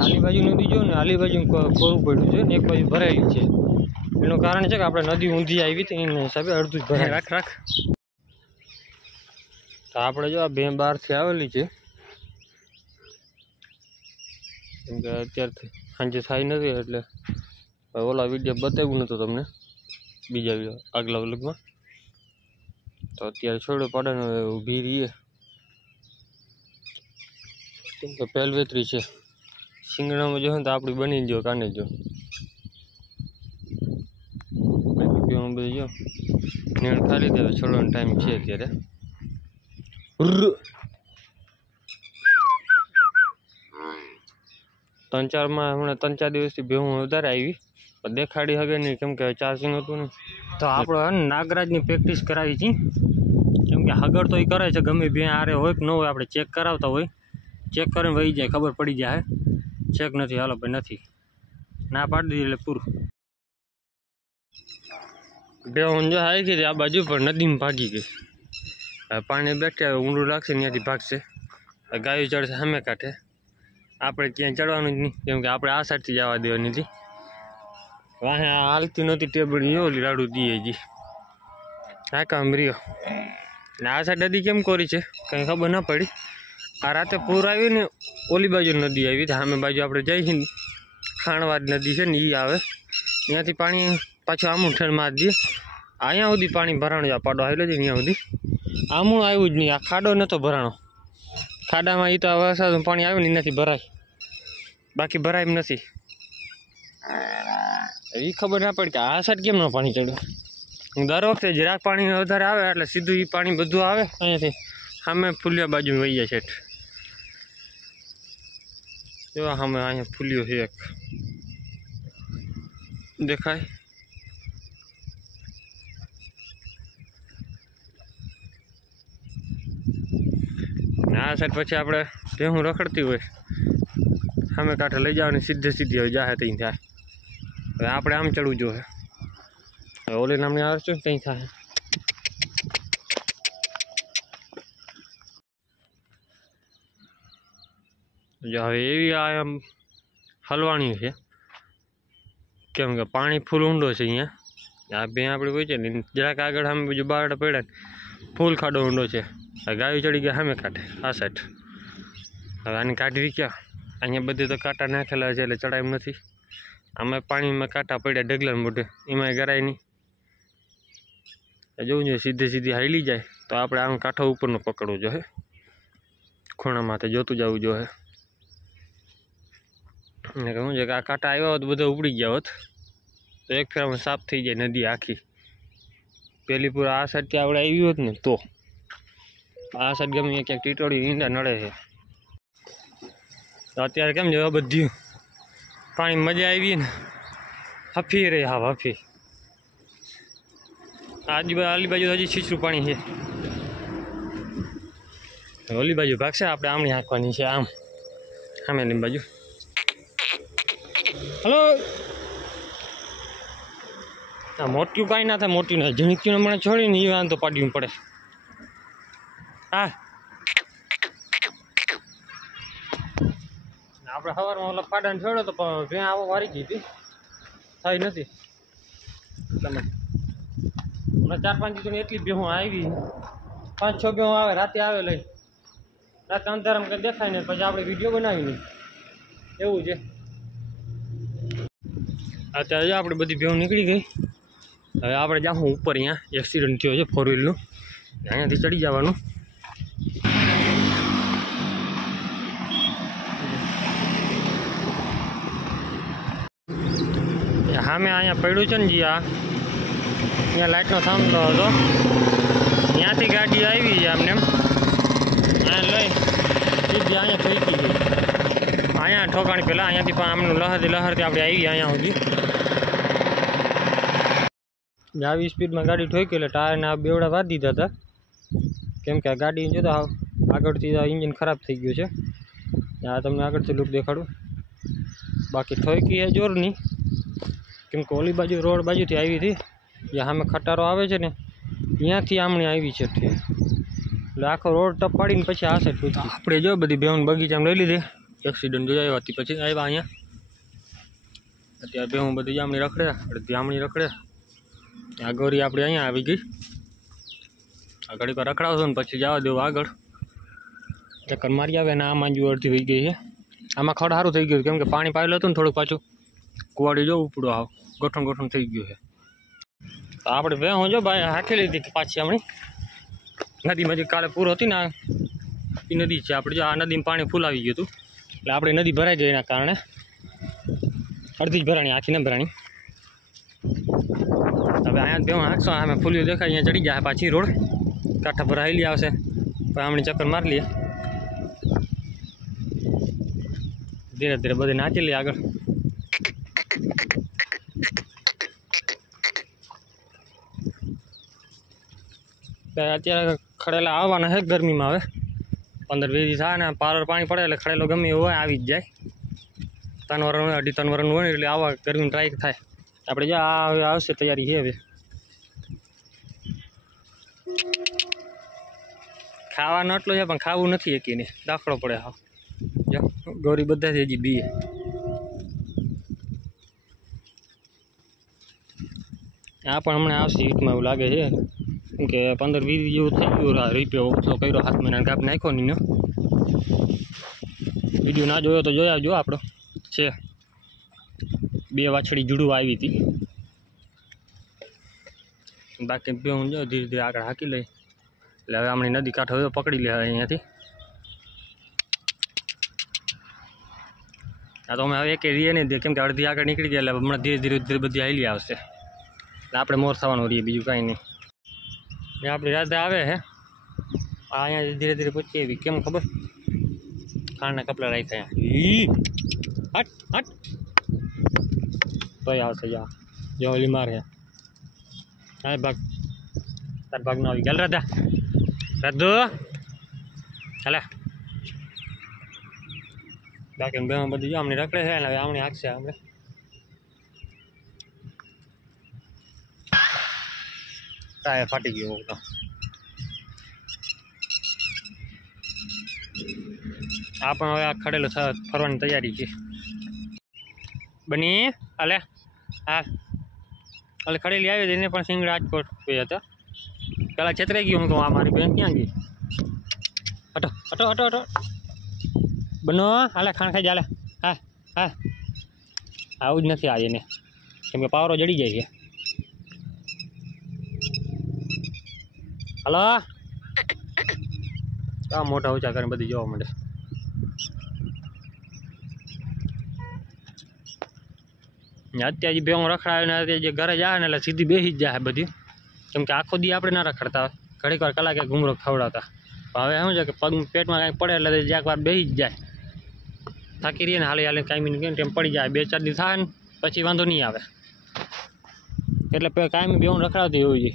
આલી બાજુ નદી જો ને આલી બાજુ કોરું પડ્યું છે ને એક બાજુ ભરાયેલી છે. એનું કારણ છે કે આપણે નદી ઊંધી આવી હતી એના હિસાબે અડધું જ ભરાય. રાખ તો આપણે જો આ બે બહારથી આવેલી છે કેમ કે અત્યારથી સાંજે થાય નથી એટલે ઓલા વિડીયો બતાવ્યું નહોતું તમને બીજા આગલા વ્લોગમાં. તો અત્યારે છોડો પાડે ઊભી રહીએ કેમ કે પહેલવેતરી છે. શિંગણામાં જો તો આપણી બની જો કાને જો બધું જો નેણ ખાલી દે. છોડવાનો ટાઈમ છે અત્યારે. 3-4 હમણાં 3-4 દિવસથી ભેહું વધારે આવી દેખાડી હવે નહીં કેમ કે ચાર્જિંગ હતું ને. તો આપણે નાગરાજની પ્રેક્ટિસ કરાવી હતી કેમ કે હગર તો એ કરે છે ગમે બે આરે હોય કે ન હોય આપણે ચેક કરાવતા હોય. ચેક કરીને વહી જાય ખબર પડી જાય. ચેક નથી હાલો ભાઈ નથી ના પાડી દીધી એટલે પૂરું. ભેહું જો આવી ગઈ આ બાજુ પણ નદીમાં ભાગી ગઈ. પાણી બેઠે ઊંડું લાગશે ત્યાંથી ભાગશે. ગાયો ચડશે સામે કાંઠે. આપણે ક્યાંય ચડવાનું જ નહીં કેમ કે આપણે આ સાઈડથી જવા દેવાની હતી. વાહે હાલતી નહોતી ટેબડી ઓલી રાડું દીએ જી હા કામ રહ્યો ને. આ સાઈડ નદી કેમ કોરી છે કંઈ ખબર ના પડી. આ રાતે પૂર આવી ને ઓલી બાજુ નદી આવી સામે બાજુ આપણે જઈએ છીએ ખાણવાદ નદી છે ને એ આવે ત્યાંથી પાણી પાછું આમું ઠેર મારી દઈએ. અહીંયા સુધી પાણી ભરાણો જ પાડો આવેલો છે ત્યાં સુધી આમું આવ્યું જ નહીં. આ ખાડો નહોતો ભરાણો. ખાડામાં એ તો વરસાદનું પાણી આવ્યું ને એનાથી ભરાય બાકી ભરાય એમ નથી. એ ખબર ના પડી કે આ સાઈડ કેમ ન પાણી ચડ્યું. દર વખતે જરાક પાણી વધારે આવે એટલે સીધું એ પાણી બધું આવે અહીંયાથી સામે ફૂલિયા બાજુ વહી જાય છે. જો સામે અહીંયા ફૂલ્યો છે એક દેખાય. આ સાઈડ પછી આપણે ભેહું રખડતી હોય સામે કાંઠે લઈ જવાની સીધી હવે જાહે ત્યાં થાય. હવે આપણે આમ ચડવું જોઈએ. હવે ઓલી નામની આવે છે ત્યાં થાય. જો હવે એવી આ એમ હલવાણી છે કેમ કે પાણી ફૂલ ઊંડો છે અહીંયા. આ બે આપણે હોય છે ને જરાક આગળ સામે બીજું બારડા પડ્યા ને ફૂલ ખાડો ઊંડો છે. ગાયો ચડી ગયા સામે કાંઠે આ સાઈડ. હવે આને કાઢવી ક્યાં? અહીંયા બધે તો કાંટા નાખેલા છે એટલે ચડાય એમ નથી. આમાં પાણીમાં કાંટા પડ્યા ઢગલા મોઢે એમાંય ગરાય નહીં. જોવું જોઈએ સીધી હાલી જાય તો આપણે આમ કાંઠો ઉપરનો પકડવો જોઈએ. ખૂણામાંથી જોતું જવું જોઈએ. ને કહું છે કે આ કાંટા આવ્યા હોત બધા ઉપડી ગયા હોત તો એક ફેરમાં સાફ થઈ જાય નદી આખી. પેલી પૂરા આ સાઈડથી આપણે આવી હોત ને તો આ સાઈડ ગમે ક્યાંક ટીટોળી ઈંડા નડે છે. તો અત્યારે કેમ છે બધી પાણી મજા આવી ને હફી રહી. હા હફી આલી બાજુ હજી છીછરું પાણી છે. ઓલી બાજુ ભાગશે આપણે આમની હાંકવાની છે આમ સામેની બાજુ. હલો આ મોટું કાંઈ ના થાય. મોટી ના ઝીણક્યું મને છોડીને એ વાંધો પાડવું પડે. હા આપણે સવારમાં ઓલા પાડાને છોડ્યો તો પણ ભેં આવો વારી ગઈ હતી થઈ નથી. તમે 4-5 દિવસની એટલી ભેહું આવી 5-6 ભેહું આવે રાતે આવે લઈ રાતે અંધારામાં કંઈ દેખાય ને પછી આપણે વિડીયો બનાવી નહીં એવું છે. અત્યારે જો આપણે બધી ભેહું નીકળી ગઈ. હવે આપણે જાઉં ઉપર. અહીંયા એક્સિડન્ટ થયો છે 4 વ્હીલનું અહીંયાથી ચડી જવાનું. સામે અહીંયા પડ્યું છે ને જી આ અહીંયા લાઇટનો થાંભલો હતો ત્યાંથી ગાડી આવી છે આમને અહીંયા લઈ સીધી અહીંયા ઠોકી ગઈ. અહીંયા ઠોકાણી પહેલાં અહીંયાથી પણ આમનું લહરથી આપણે આવી અહીંયા સુધી. આવી સ્પીડમાં ગાડી ઠોકી એટલે ટાયરને આ બેવડા વાળી દીધા હતા કેમ કે આ ગાડી જોતા આગળથી ઇન્જિન ખરાબ થઈ ગયું છે. આ તમને આગળથી લુક દેખાડું. બાકી ઠોકી એ જોરની કેમ કે ઓલી બાજુ રોડ બાજુથી આવી હતી જ્યાં સામે ખટારો આવે છે ને ત્યાંથી આમણી આવી છે એટલે આખો રોડ ટપાડીને પછી આ સાઈડ પૂછી. આપણે જો બધી ભેહું બગીચામાં લઈ લીધી एक्सिडेंट જોયા હતી પછી આવ્યા અહીંયા અત્યારે બે હું બધી જામણી રખડે જામણી રખડે આ ગોરી આપણે અહીંયા આવી ગઈ આ ઘડી પર રખડાવશું ને પછી જવા દેવું આગળ ચક્કર મારી આવે ને આમાં જ અડધી થઈ ગઈ છે આમાં ખડ સારું થઈ ગયું કેમ કે પાણી પાયેલું હતું ને થોડુંક પાછું કુવાડી જવું પડું આવ ગોઠણ ગોઠણ થઈ ગયું છે તો આપણે બે હું જો ભાઈ હાંકી લીધી પાછી હમણી નદીમાં જે કાલે પૂર હતી ને એ નદી છે આપણે જો આ નદીમાં પાણી ફૂલ આવી ગયું હતું એટલે આપણે નદી ભરાઈ ગઈ એના કારણે અડધી જ ભરાણી આખી ન ભરાણી હવે અહીંયા બે હાંકશો અમે ફૂલ્યું દેખાય અહીંયા ચડી જાય પાછી રોડ કાંઠા પર હાલી આવશે પણ હમણાં ચક્કર મારી લઈએ ધીરે ધીરે બધે નાખી લઈએ આગળ અત્યારે ખડેલા આવવાના છે ગરમીમાં હવે 15-20 થાય ને પાર પાણી પડે એટલે ખડેલો ગમે એવું હોય આવી જ જાય 3 વરણ હોય 2.5-3 વરણ હોય એટલે આવા ગરમી ટ્રાય થાય આપણે જો આ હવે આવશે તૈયારી છે હવે ખાવાનું એટલું છે પણ ખાવું નથી એકીને દાખલો પડે હા જો ગોરી બધા હજી બીએ આ પણ હમણાં આવશે હીટમાં એવું લાગે છે કેમ કે 15-20 જેવું થઈ ગયું રીપેર ઓછો કર્યો 7 મહિનાનો ગાપ નાખ્યો નહીં વિડીયો ના જોયો તો જોયા જો આપણો છે 2 વાછડી જુડવા આવી હતી બાકી બે હું જો ધીરે ધીરે આગળ હાકી લઈ એટલે હવે હમણાં નદી કાંઠો હવે પકડી લે અહીંયાથી આ તો અમે હવે એક રીએ નહીં દે કેમ કે અડધી આગળ નીકળી ગયા એટલે હમણાં ધીરે ધીરે ધીરે બધી હાલી આવશે એટલે આપણે મોર થવાનું રહીએ બીજું કાંઈ નહીં ને આપણી રાતે આવે છે અહીંયા ધીરે ધીરે પહોંચી એવી કેમ ખબર ખાંડના કપડા રાખ્યા હટ હટ તો આવશે જા જો ઓલી માર છે હા ભાગ તાર ભાગ નો આવી ગયેલ રાધા રાધો હાલે બાકી બે બધું જો અમને રખડે છે ને હવે આમણે હાકશે આપણે ટાયર ફાટી ગયો તો આ પણ હવે આ ખડેલો ફરવાની તૈયારી છે બની હાલે હા એટલે ખડેલી આવી હતી એને પણ સિંગડા રાજકોટ ગયા હતા પેલા છેતરાઈ ગયું હું કહું આ મારી બેન ક્યાં ગઈ હટો હટો હટો હટો બનો હાલે ખાણ ખાઈ ચાલે હા હા આવું જ નથી આજે ને કેમ કે પાવરો જડી જાય છે હલો આ મોટા ઊંચા કરીને બધી જોવા મળે અત્યારે બે હું રખડાવે ને જે ઘરે જાય ને એટલે સીધી બેસી જ જાય બધી કેમ કે આખો દી આપણે ના રખડતા ઘડીક વાર કલાકે ઘૂમરો ખવડાવતા હવે શું છે કે પગ પેટમાં કાંઈ પડે એટલે જ્યાંક વાર બેસી જ જાય થાકી રહીએ ને હાલી હાલી કાંઈ કેમ ટેમ પડી જાય 2-4 દી થાય ને પછી વાંધો નહીં આવે એટલે કાંઈ બે હું રખડાવતી હોવી જોઈએ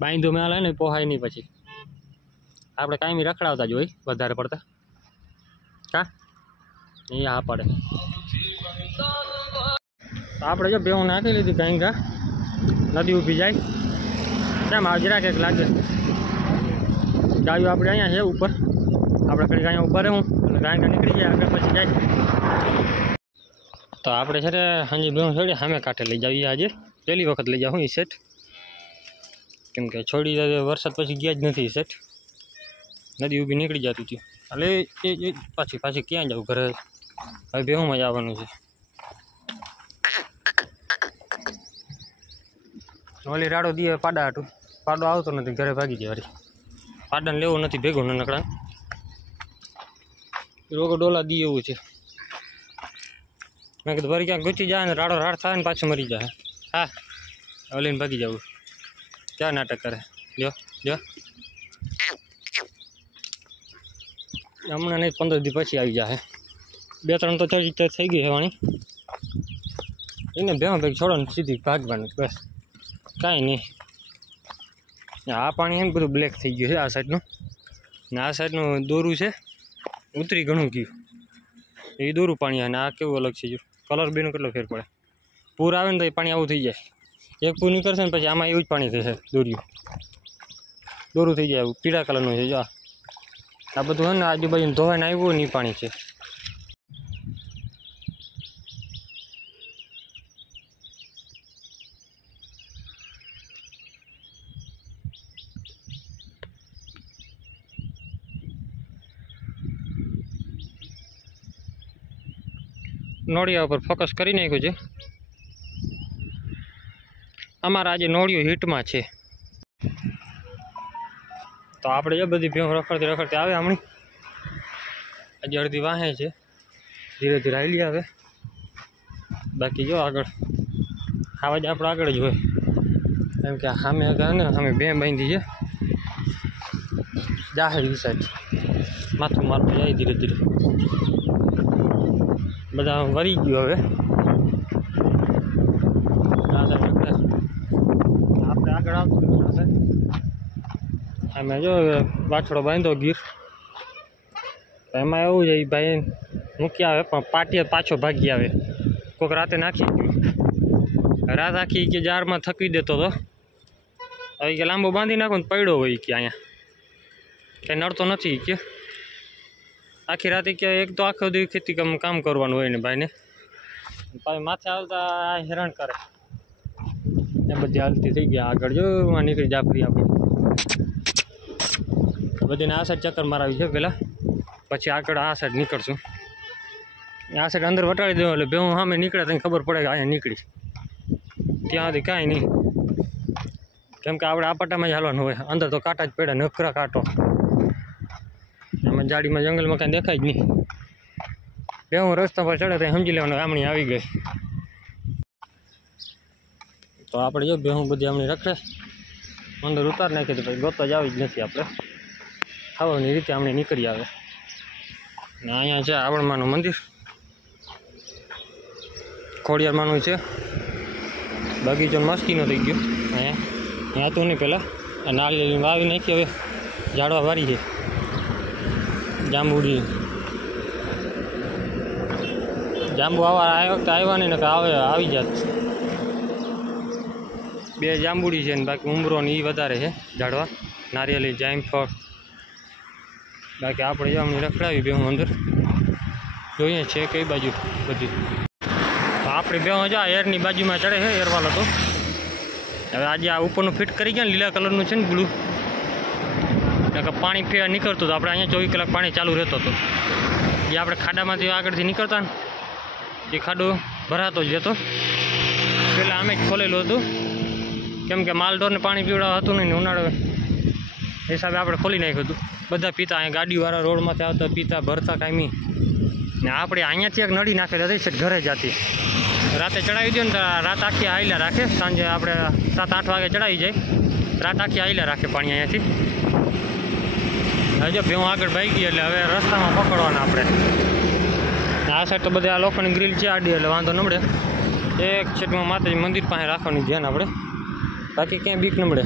બાંધો મેં હાલે ને પોહાય નહીં પછી આપણે કાંઈ રખડાવતા જ હોય વધારે પડતા હા એ હા પડે આપણે જો બેવું નાખી લીધી કાંઈ કા નદી ઊભી જાય કેમ હાજરા કંઈક લાગે ગાયું આપણે અહીંયા છે ઉપર આપણે કંઈક અહીંયા ઉપર હું એટલે કાંઈ નીકળી જાય આગળ પછી જાય તો આપણે છે ને સાંજે બેવું છોડી સામે કાંઠે લઈ જાવીએ આજે પહેલી વખત લઈ જાઉં એ સેટ કેમ કે છોડી વરસાદ પછી ગયા જ નથી સેટ નદી ઊભી નીકળી જતી હતી એટલે એ પાછી ક્યાં જાવ ઘરે હવે બેહુમાં જ આવવાનું છે ઓલી રાડો દીએ પાડા હાટું પાડો આવતો નથી ઘરે ભાગી જાય વળી પાડાને લેવું નથી ભેગો નકડા રોગો ડોલા દી એવું છે મેં કીધું વળી ક્યાંક ગુચી જાય ને રાડો રાડ થાય ને પાછું મરી જાય હા ઓલીને ભાગી જવું ક્યાં નાટક કરે જો જો હમણાં નહીં 15 દી પછી આવી જાય 2-3 તો થઈ ગઈ હેવાણી એને ભેગા ભેગ છોડો ને સીધી ભાગવાની બસ કાંઈ નહીં આ પાણી એમ બધું બ્લેક થઈ ગયું છે આ સાઈડનું ને આ સાઈડનું દોરું છે ઉતરી ઘણું ગયું એ દોરું પાણી અને આ કેવું અલગ છે જો કલર બેનો કેટલો ફેર પડે પૂર આવે ને તો એ પાણી આવું થઈ જાય એક પૂર નીકળશે ને પછી આમાં એવું જ પાણી થશે દોર્યું દોરું થઈ જાય પીળા કલરનું છે જો आ बधुं है ने आजूबाजू धोवाने आव्युं नहीं पाणी छे। नोड़िया पर फोकस करी नाख्युं छे। अमारा आज नोड़ियो हीट में छे तो आपणे जो बधी भેંસ रखड़ती रखड़ती आवे हमणी आज अर्धी वाहे छे धीरे धीरे हाली आवे। बाकी जो आगळ आवाज आपणे आगळ ज होय केम के सामे ने सामे भેંસ बांधी छे जाहे ई साइड माथुं मारतो जाए धीरे धीरे बधा वरी गयो हवे आपणे आगळ आवतुं आमे जो वाछड़ो बांधो गीर एमां एवुं छे भाई मूकी आवे पण पाटिये पाछो भागी आवे कोक राते नाखी गयो रात आखी के जार में थकवी देतो तो हवे के लांबो बांधी नाखो ने पड्यो होय के अहींया के नड़तो नथी के आखी राते के एक तो आखो दी खेती काम करवानुं होय ने भाई ने भाई माथे आवता हैरान करे ए बधी हालती थई गई आगळ जो निकળી जाफरी आपणी बधीने आ साइड चक्कर मारावी छे पेला पछी आगळ आ साइड निकळशुं आ साइड अंदर वटाड़ी देवो એટલે ભેંસ સામે નીકળે તને ખબર પડે કે અહીંયા નીકળી ત્યાં સુધી કાંઈ નહીં કેમ કે આપણે આ પટ્ટામાં જ હાલવાનું હોય અંદર તો કાંટા જ પડે નકરા કાંટો એમાં જાડીમાં જંગલમાં કાંઈ દેખાય જ નહીં ભેંસ રસ્તા પર ચડે તો સમજી લેવાનું આમણી આવી ગઈ તો આપણે જો ભેંસ બધી આમણી રખડે અંદર ઉતાર નાખી તો પછી ગોતવા જ આવી જ નથી આપણે ખાવાની રીતે આમણે નીકળી આવે ને અહીંયા છે આવણમાનું મંદિર ખોડિયારમાંનું છે બગીચો મસ્તીનો થઈ ગયો અહીંયા તો નહીં પહેલાં નાળિયેરી વાવી નાખી હવે ઝાડવા વારી છે જાંબુડી જાંબુ આવા આ વખતે આવ્યા નહીં ને આવે આવી જાત બે જાંબુડી છે ને બાકી ઉમરો ને એ વધારે છે ઝાડવા નારિયેલી જામફળ બાકી આપણે જામણી રખડાવી ભેંસ અંદર જોઈએ છે કઈ બાજુ બધી તો આપણી ભેંસ જો એરની બાજુમાં ચડે છે એરવાલો તો હવે આજે આ ઉપરનું ફિટ કરી ગયા ને લીલા કલરનું છે ને બ્લુ એટલે પાણી ફેર નીકળતું હતું આપણે અહીંયા 24 કલાક પાણી ચાલુ રહેતો હતો જે આપણે ખાડામાંથી આગળથી નીકળતા ને એ ખાડો ભરાતો જ રહેતો પહેલાં અમે જ ખોલેલું હતું કેમ કે માલઢોરને પાણી પીવડાવવા હતું નહીં ઉનાળો હિસાબે આપણે ખોલી નાખ્યું હતું બધા પીતા અહીંયા ગાડીવાળા રોડમાંથી આવતા પીતા ભરતા કાયમી ને આપણે અહીંયાથી એક નળી નાખેલી હતી છે ઘરે જતી રાતે ચડાવી દો ને તો રાત આખી આયલા રાખે સાંજે આપણે 7-8 વાગે ચડાવી જાય રાત આખી આયલા રાખે પાણી અહીંયાથી હજુ ભેંસ આગળ ભાઈ ગઈ એટલે હવે રસ્તામાં પકડવાના આપણે આ સાઈડ તો બધા આ લોખંડની ગ્રીલ છે આડી એટલે વાંધો નમડે એક છેટમાં માતાજી મંદિર પાસે રાખવાની ધ્યાન આપણે બાકી ક્યાંય બીક નમડે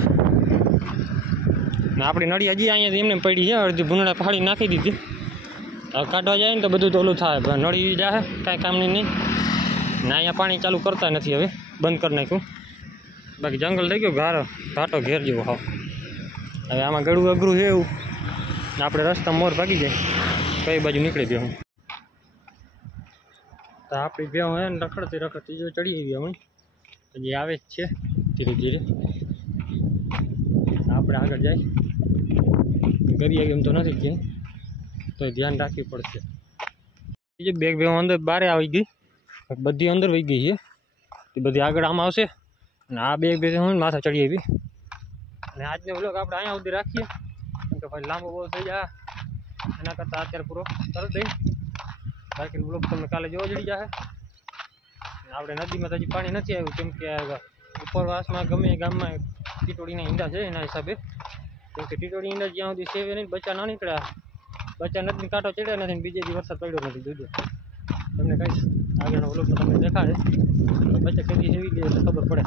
ને આપણી નળી હજી અહીંયા એમને પડી છે અડધી ભૂંગળા ફાડી નાખી દીધી હવે કાઢવા જાય ને તો બધું તો ઓલું થાય નળી જાય કાંઈ કામની નહીં ને અહીંયા પાણી ચાલુ કરતા નથી હવે બંધ કરી નાખ્યું બાકી જંગલ થઈ ગયું ઘાટો ઘેર જેવો હાવ હવે આમાં ગળું અઘરું છે એવું ને આપણે રસ્તા મોર ભાગી જાય કઈ બાજુ નીકળી ગયો હું તો આપણી ભેંસ હે ને રખડતી જો ચડી ગઈ હમણાં હજી આવે જ છે ધીરે ધીરે આપણે આગળ જાય કરીએ એમ તો નથી ક્યાંય તો ધ્યાન રાખવી પડશે બીજી બે ભેંસ અંદર બારે આવી ગઈ બધી અંદર વહી ગઈ છે એ બધી આગળ આમ આવશે અને આ બે ભેંસ હું માથા ચડી આવી અને આજનો વ્લોગ આપણે અહીંયા સુધી રાખીએ કેમ કે ભાઈ લાંબો બહુ થઈ જાય એના કરતાં અત્યારે પૂરો કરી દઈ બાકી વ્લોગ તમને કાલે જોવા જડી જાય આપણે નદીમાં તો હજી પાણી નથી આવ્યું કેમ કે ઉપરવાસમાં ગમે ગામમાં ટીટોળીના ઈંડા છે એના હિસાબે કેમ કે ટીટોળી ઈંડા જ્યાં સુધી સેવે નહીં બચ્ચા ના નીકળ્યા બચ્ચા નદીની કાંટો ચડ્યા નથી ને બીજે દી વરસાદ પડ્યો નથી જોજો તમને કહીશ આગળનો વ્લોગમાં તમને દેખાડે બચ્ચા કદી સેવી ગઈ એટલે ખબર પડે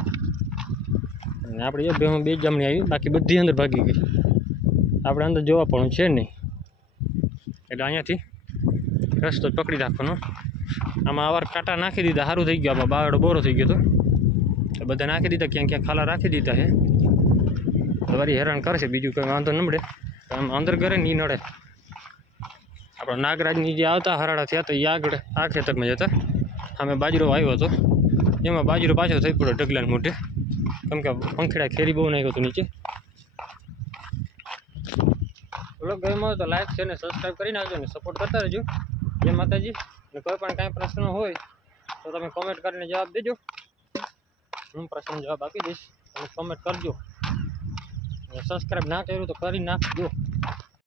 અને આપણે એ ભેંસ બે જમણી આવી બાકી બધી અંદર ભાગી ગઈ આપણે અંદર જોવા પણ છે નહીં એટલે અહીંયાથી રસ્તો પકડી રાખવાનો આમાં આવાર કાંટા નાખી દીધા સારું થઈ ગયું આમાં બાવડો બોરો થઈ ગયો તો બધા નાખી દીધા ક્યાંક ક્યાંક ખાલા રાખી દીધા છે વળી હેરાન કરશે બીજું કંઈ વાંધો ન મળે આમ અંદર ઘરે નહીં નડે આપણો નાગરાજની જે આવતા હરાડા થયા તો એ આગળ આ ખેતરમાં જતા સામે બાજરો આવ્યો હતો એમાં બાજરો પાછો થઈ પડ્યો ઢગલાને મોઢે કેમ કે પંખીડા ખેરી બહુ નાખ્યો હતું નીચે. વ્લોગ ગમ્યો હોય તો લાઈક છે ને સબસ્ક્રાઈબ કરી નાખજો ને સપોર્ટ કરતા રહેજો. જય માતાજી. અને કોઈ પણ કાંઈ પ્રશ્ન હોય તો તમે કોમેન્ટ કરીને જવાબ દેજો, હું પ્રશ્ન જવાબ આપી દઈશ. તમે કોમેન્ટ કરજો. સબસ્ક્રાઈબ ના કર્યું તો કરી નાખજો.